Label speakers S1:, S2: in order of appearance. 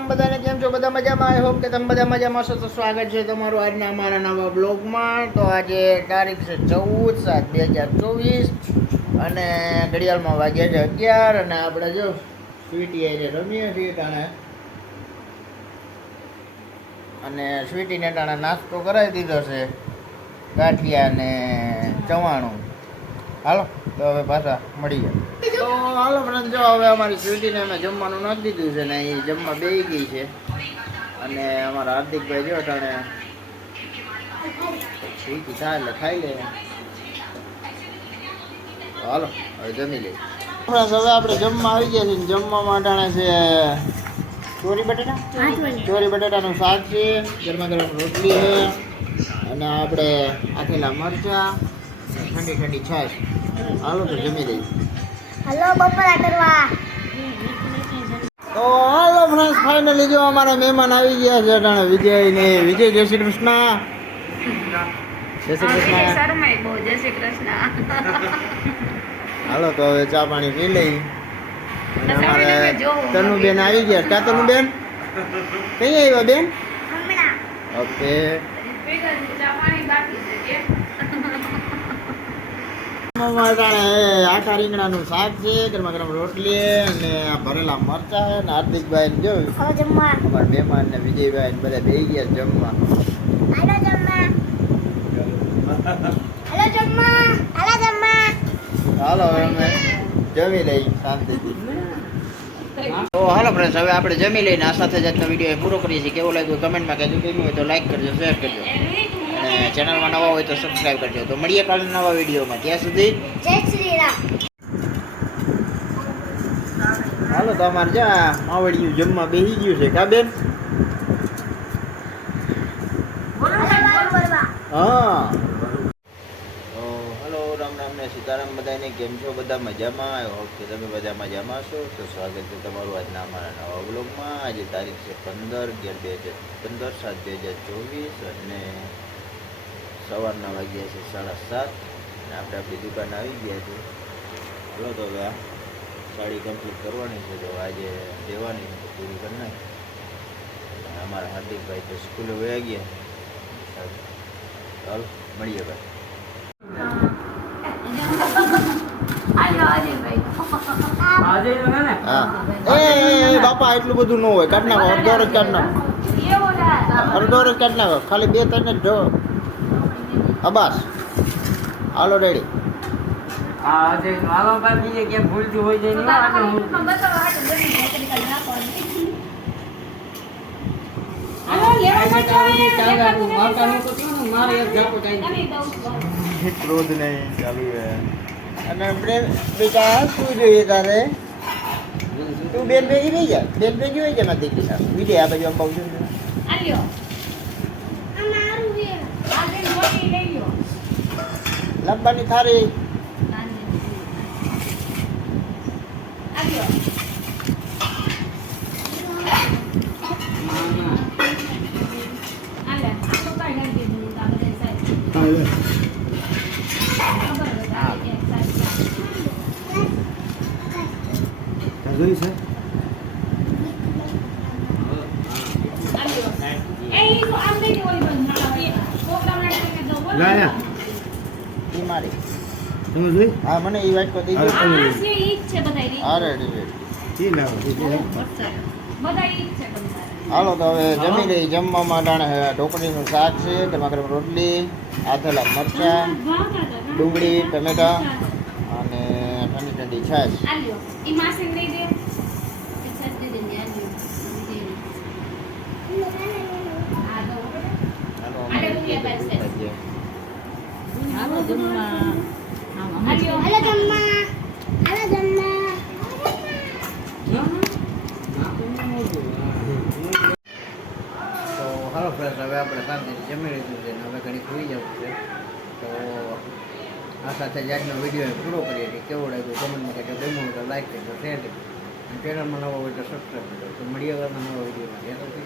S1: રામ બધાને કેમ છો, બધા મજામાં? આઈ હોપ કે તમે બધા મજામાં છો તો સ્વાગત છે તમારું આજના અમારા નવા બ્લોગમાં તો આજે તારીખ છે ચૌદ સાત બે હજાર ચોવીસ. અને ઘડિયાળમાં વાગ્યા છે અગિયાર. અને આપણે જો સ્વીટી આજે રમીએ છીએ તાણે. અને સ્વીટીને ટાણે નાસ્તો કરાવી દીધો છે. ગાંઠિયા અને ચવાણું. હાલો તો હવે પાછા મળીએ તો હાલો ફ્રેન્ડ જો હવે અમારી સ્વીટીને અમે જમવાનું નાખી દીધું છે ને એ જમવા બેસી ગઈ છે. અને અમારા હાર્દિકભાઈ જો ટાણે સ્વીટી થાય એટલે ખાઈ લે. તો હાલો હવે જમી લઈએ. ફ્રેન્ડ હવે આપણે જમવા આવી ગયા છીએ જમવા માટે છે ચોરી બટેટા? ચોરી. બટેટાનું શાક છે ગરમા ગરમ રોટલી છે અને આપણે આથેલા મરચા ઠંડી ઠંડી છાશ. હાલો તો જમી લઈ
S2: હાલો બપોરા કરવા.
S1: તો હાલો ફ્રેન્ડ્સ ફાઇનલી જો અમારા મહેમાન આવી ગયા છે અટાણે વિજય ને વિજય જય શ્રી કૃષ્ણ. જય શ્રી કૃષ્ણ.
S2: જય શ્રી કૃષ્ણ.
S1: હાલો તો હવે ચા પાણી પી લઈ. અમારે તનુબેન આવી ગયા. કા તનુબેન? કઈ આવ્યા બેન? ઓકે. આખા રીંગણાનું શાક છે ગરમા ગરમ રોટલી અને આ ભરેલા મરચા ને હાર્દિકભાઈ ને જો અમારા મહેમાન ને વિજયભાઈ ને બધા બેસી ગયા જમવા.
S2: હાલો જમવા.
S1: હવે અમે જમી લઈ શાંતિથી. તો હાલો ફ્રેન્ડ્સ હવે આપણે જમી લઈને આ સાથે જ આજનો વીડિયો પૂરો કરીએ છીએ. કેવો લાગ્યો કમેન્ટમાં કહેજો કેવું હોય તો લાઈક કરજો શેર કરજો. અને ચેનલમાં નવા હોય તો સબસ્ક્રાઈબ કરજો. તો મળીએ કાલે નવા વિડીયોમાં. ત્યાં સુધી
S2: જય શ્રી રામ
S1: હાલો તો અમારે જા માવડિયું જમવા બેસી ગયું છે. કા બેન? હા. તો હલો રામ રામ ને સીતારામ બધાને કેમ છો? બધા મજામાં? આઈ હોપ કે તમે બધા મજામાં છો. તો સ્વાગત છે તમારું આજના અમારા નવા બ્લોગમાં આજે તારીખ છે પંદર અગિયાર બે હજાર પંદર સાત બે હજાર ચોવીસ અને સવારના વાગ્યા છે સાડા સાત અને આપણે આપણી દુકાન આવી ગયા છે. હલો તો હવે આ સાડી કમ્પ્લીટ કરવાની છે. તો આજે દેવાની છે પૂરી કરી નાખી અમારા હાર્દિકભાઈ તો સ્કૂલે વયા ગયા. ચાલો મળીએ ભાઈ. હા. એ, એ એ, બાપા એટલું બધું ન હોય. કાઢ નાખો અડધો જ કાઢ નાખો. અડધો જ કાઢ નાખો. ખાલી બે ત્રણ જ જો. અબાસ હાલો રેડી
S3: હા તે મારો ભાઈ બીજે ક્યાંક ભૂલથી હોય ચાલી
S1: ક્રોધ નહીં ચાલુ અને પ્રેમ બેટા શું જોઈએ તારે. તું બેન ભેગી રહી જાય બેન ભેગી હોય છે મારી દીકરી વિજય આ બાજુ બહુ છું લંબાની થારી
S3: જોઈ છે લાયા
S1: એ મારી
S3: તમે જોઈ
S1: હા મને એ વાત દીધી રેડી રેડી
S3: ઈ લાવો
S1: હાલો તો હવે જમી લઈ જમવા માટે ઢોકળીનું શાક છે તેમાં ગરમ રોટલી આથેલા મરચાં ડુંગળી ટમેટા અને ઠંડી ઠંડી છાશ હાલો અમે
S2: હાલો
S1: જઈએ તો
S2: જમવા.
S1: ખાઈએ.
S2: જમવા હાલો
S1: તો હાલો હવે આપણે શાંતિથી જમી લીધું છે હવે ઘણી ખોઈ જવું છે. તો આ સાથે જ વીડિયો પૂરો કરીએ છીએ. કેવો લાગ્યો? કમેન્ટમાં કહેજો. ગમ્યું તો લાઈક કરજો શેર કરજો. ચેનલમાં નવો હોય તો સબસ્ક્રાઈબ કરજો. તો મળીએ નવા વિડીયોમાં ત્યાં તો.